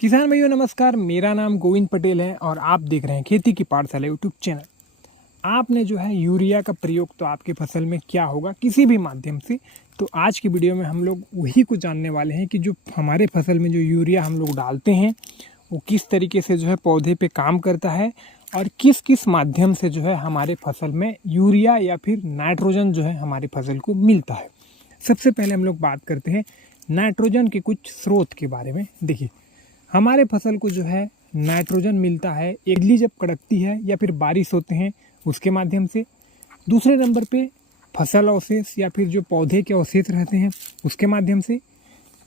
किसान भाइयों नमस्कार। मेरा नाम गोविंद पटेल है और आप देख रहे हैं खेती की पाठशाला यूट्यूब चैनल। आपने जो है यूरिया का प्रयोग तो आपकी फसल में क्या होगा किसी भी माध्यम से, तो आज की वीडियो में हम लोग वही को जानने वाले हैं कि जो हमारे फसल में जो यूरिया हम लोग डालते हैं वो किस तरीके से जो है पौधे पे काम करता है और किस किस माध्यम से जो है हमारे फसल में यूरिया या फिर नाइट्रोजन जो है हमारी फसल को मिलता है। सबसे पहले हम लोग बात करते हैं नाइट्रोजन के कुछ स्रोत के बारे में। देखिए, हमारे फसल को जो है नाइट्रोजन मिलता है बिजली जब कड़कती है या फिर बारिश होते हैं उसके माध्यम से। दूसरे नंबर पे फसल अवशेष या फिर जो पौधे के अवशेष रहते हैं उसके माध्यम से।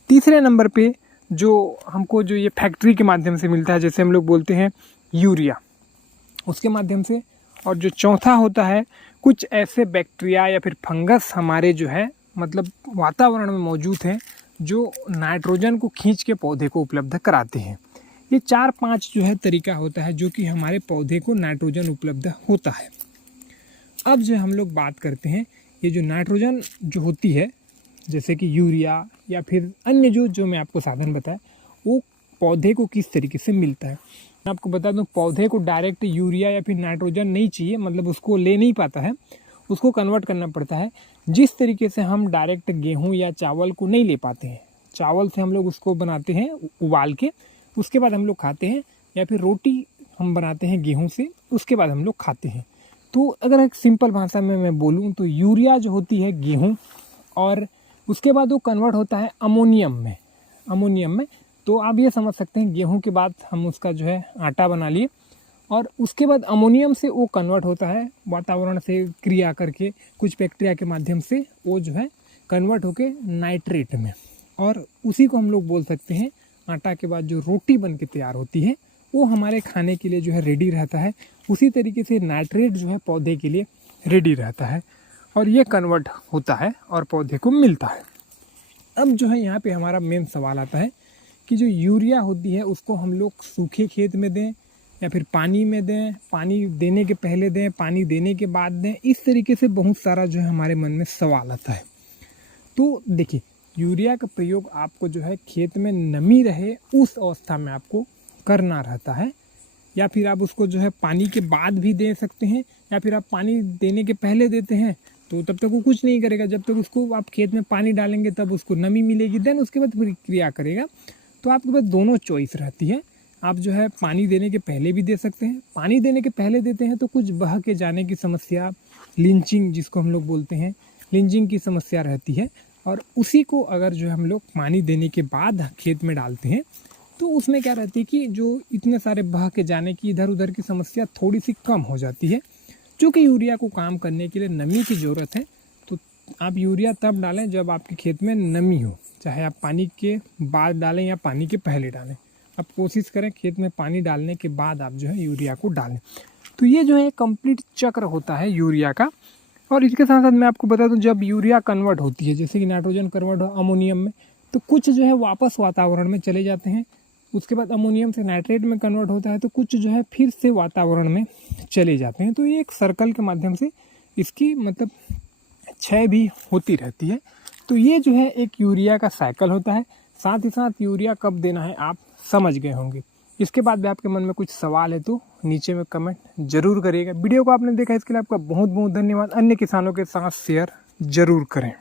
तीसरे नंबर पे जो हमको जो ये फैक्ट्री के माध्यम से मिलता है, जैसे हम लोग बोलते हैं यूरिया, उसके माध्यम से। और जो चौथा होता है कुछ ऐसे बैक्टीरिया या फिर फंगस हमारे जो है मतलब वातावरण में मौजूद हैं जो नाइट्रोजन को खींच के पौधे को उपलब्ध कराते हैं। ये 4-5 जो है तरीका होता है जो कि हमारे पौधे को नाइट्रोजन उपलब्ध होता है। अब जो हम लोग बात करते हैं ये जो नाइट्रोजन जो होती है जैसे कि यूरिया या फिर अन्य जो मैं आपको साधन बताया वो पौधे को किस तरीके से मिलता है। मैं आपको बता दूं, पौधे को डायरेक्ट यूरिया या फिर नाइट्रोजन नहीं चाहिए, मतलब उसको ले नहीं पाता है, उसको कन्वर्ट करना पड़ता है। जिस तरीके से हम डायरेक्ट गेहूं या चावल को नहीं ले पाते हैं, चावल से हम लोग उसको बनाते हैं उबाल के, उसके बाद हम लोग खाते हैं, या फिर रोटी हम बनाते हैं गेहूं से, उसके बाद हम लोग खाते हैं। तो अगर एक सिंपल भाषा में मैं बोलूं तो यूरिया जो होती है गेहूं, और उसके बाद वो कन्वर्ट होता है अमोनियम में। तो आप ये समझ सकते हैं गेहूं के बाद हम उसका जो है आटा बना लिए और उसके बाद अमोनियम से वो कन्वर्ट होता है वातावरण से क्रिया करके कुछ बैक्टीरिया के माध्यम से वो जो है कन्वर्ट होके नाइट्रेट में, और उसी को हम लोग बोल सकते हैं आटा के बाद जो रोटी बन के तैयार होती है वो हमारे खाने के लिए जो है रेडी रहता है। उसी तरीके से नाइट्रेट जो है पौधे के लिए रेडी रहता है और ये कन्वर्ट होता है और पौधे को मिलता है। अब जो है यहाँ पे हमारा मेन सवाल आता है कि जो यूरिया होती है उसको हम लोग सूखे खेत में दें या फिर पानी में दें, पानी देने के पहले दें, पानी देने के बाद दें। इस तरीके से बहुत सारा जो है हमारे मन में सवाल आता है। तो देखिए, यूरिया का प्रयोग आपको जो है खेत में नमी रहे उस अवस्था में आपको करना रहता है, या फिर आप उसको जो है पानी के बाद भी दे सकते हैं, या फिर आप पानी देने के पहले देते हैं तो तब तक वो कुछ नहीं करेगा। जब तक उसको आप खेत में पानी डालेंगे तब उसको नमी मिलेगी, देन उसके बाद क्रिया करेगा। तो आपके पास दोनों चॉइस रहती है। आप जो है पानी देने के पहले भी दे सकते हैं। पानी देने के पहले देते हैं तो कुछ बह के जाने की समस्या, लिंचिंग जिसको हम लोग बोलते हैं, लिंचिंग की समस्या रहती है। और उसी को अगर जो हम लोग पानी देने के बाद खेत में डालते हैं तो उसमें क्या रहती है कि जो इतने सारे बह के जाने की इधर उधर की समस्या थोड़ी सी कम हो जाती है। क्योंकि यूरिया को काम करने के लिए नमी की ज़रूरत है, तो आप यूरिया तब डालें जब आपके खेत में नमी हो, चाहे आप पानी के बाद डालें या पानी के पहले डालें। आप कोशिश करें खेत में पानी डालने के बाद आप जो है यूरिया को डालें। तो ये जो है कंप्लीट चक्र होता है यूरिया का। और इसके साथ साथ मैं आपको बता दूं, जब यूरिया कन्वर्ट होती है, जैसे कि नाइट्रोजन कन्वर्ट हो अमोनियम में, तो कुछ जो है वापस वातावरण में चले जाते हैं। उसके बाद अमोनियम से नाइट्रेट में कन्वर्ट होता है तो कुछ जो है फिर से वातावरण में चले जाते हैं। तो ये एक सर्कल के माध्यम से इसकी मतलब क्षय भी होती रहती है। तो ये जो है एक यूरिया का साइकिल होता है। साथ ही साथ यूरिया कब देना है आप समझ गए होंगे। इसके बाद भी आपके मन में कुछ सवाल है तो नीचे में कमेंट जरूर करिएगा। वीडियो को आपने देखा इसके लिए आपका बहुत बहुत धन्यवाद। अन्य किसानों के साथ शेयर जरूर करें।